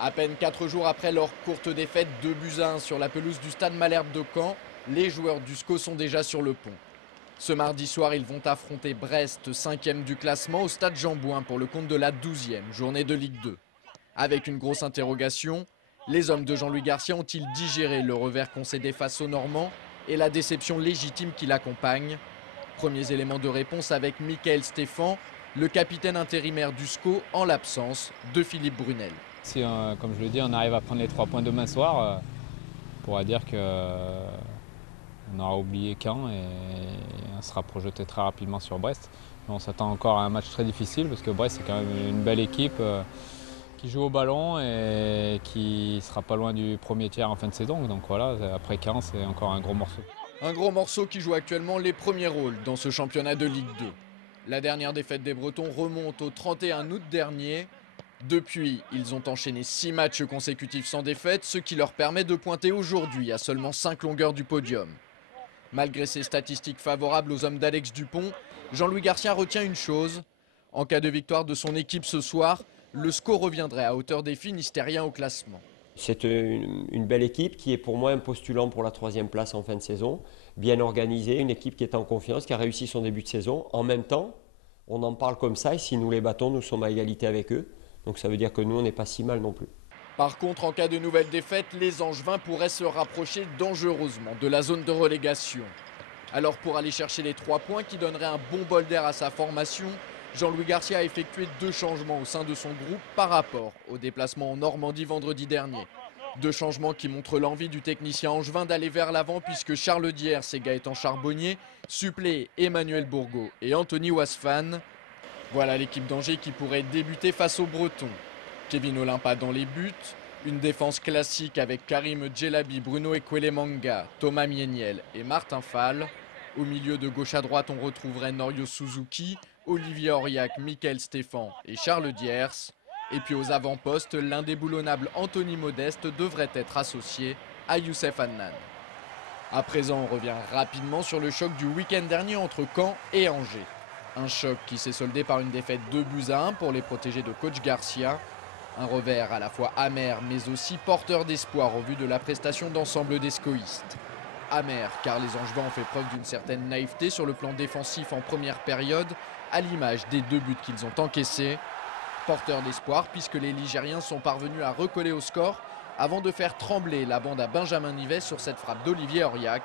À peine 4 jours après leur courte défaite 2-1 sur la pelouse du stade Malherbe de Caen, les joueurs du SCO sont déjà sur le pont. Ce mardi soir, ils vont affronter Brest, 5e du classement, au stade Jean-Bouin pour le compte de la 12e journée de Ligue 2. Avec une grosse interrogation, les hommes de Jean-Louis Garcia ont-ils digéré le revers concédé face aux Normands et la déception légitime qui l'accompagne? Premiers éléments de réponse avec Michael Stéphan, le capitaine intérimaire du SCO en l'absence de Philippe Brunel. Si, comme je le dis, on arrive à prendre les 3 points demain soir, on pourra dire qu'on aura oublié Caen et on sera projeté très rapidement sur Brest. Mais on s'attend encore à un match très difficile parce que Brest c'est quand même une belle équipe qui joue au ballon et qui sera pas loin du premier tiers en fin de saison. Donc voilà, après Caen c'est encore un gros morceau. Un gros morceau qui joue actuellement les premiers rôles dans ce championnat de Ligue 2. La dernière défaite des Bretons remonte au 31 août dernier. Depuis, ils ont enchaîné 6 matchs consécutifs sans défaite, ce qui leur permet de pointer aujourd'hui à seulement 5 longueurs du podium. Malgré ces statistiques favorables aux hommes d'Alex Dupont, Jean-Louis Garcia retient une chose. En cas de victoire de son équipe ce soir, le SCO reviendrait à hauteur des Finistériens au classement. C'est une belle équipe qui est pour moi un postulant pour la 3e place en fin de saison. Bien organisée, une équipe qui est en confiance, qui a réussi son début de saison. En même temps, on en parle comme ça et si nous les battons, nous sommes à égalité avec eux. Donc ça veut dire que nous, on n'est pas si mal non plus. Par contre, en cas de nouvelle défaite, les Angevins pourraient se rapprocher dangereusement de la zone de relégation. Alors pour aller chercher les 3 points qui donneraient un bon bol d'air à sa formation, Jean-Louis Garcia a effectué 2 changements au sein de son groupe par rapport au déplacement en Normandie vendredi dernier. 2 changements qui montrent l'envie du technicien angevin d'aller vers l'avant puisque Charles Diers et Gaëtan Charbonnier suppléent Emmanuel Bourgault et Anthony Wasfan. Voilà l'équipe d'Angers qui pourrait débuter face aux Bretons. Kevin Olympa dans les buts, une défense classique avec Karim Djelabi, Bruno Ekwelemanga, Thomas Mieniel et Martin Fall. Au milieu de gauche à droite, on retrouverait Norio Suzuki, Olivier Auriac, Michael Stéphan et Charles Diers. Et puis aux avant-postes, l'indéboulonnable Anthony Modeste devrait être associé à Youssef Hannan. À présent, on revient rapidement sur le choc du week-end dernier entre Caen et Angers. Un choc qui s'est soldé par une défaite 2-1 pour les protégés de coach Garcia. Un revers à la fois amer mais aussi porteur d'espoir au vu de la prestation d'ensemble des scoïstes. Amer car les Angevins ont fait preuve d'une certaine naïveté sur le plan défensif en première période, à l'image des 2 buts qu'ils ont encaissés. Porteur d'espoir puisque les Ligériens sont parvenus à recoller au score avant de faire trembler la bande à Benjamin Nivet sur cette frappe d'Olivier Auriac.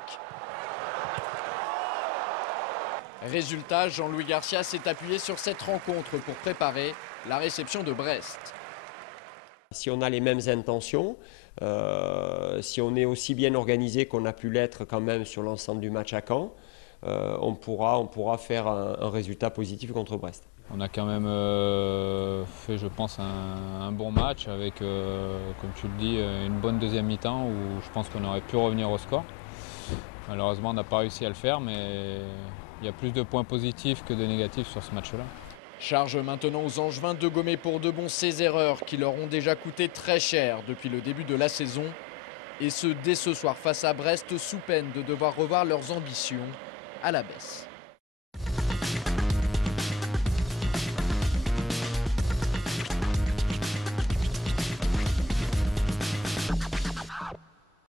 Résultat, Jean-Louis Garcia s'est appuyé sur cette rencontre pour préparer la réception de Brest. Si on a les mêmes intentions, si on est aussi bien organisé qu'on a pu l'être quand même sur l'ensemble du match à Caen, on pourra faire un résultat positif contre Brest. On a quand même fait, je pense, un bon match avec, comme tu le dis, une bonne deuxième mi-temps où je pense qu'on aurait pu revenir au score. Malheureusement, on n'a pas réussi à le faire, mais il y a plus de points positifs que de négatifs sur ce match-là. Charge maintenant aux Angevins de gommer pour de bon ces erreurs qui leur ont déjà coûté très cher depuis le début de la saison. Et ce, dès ce soir face à Brest, sous peine de devoir revoir leurs ambitions à la baisse.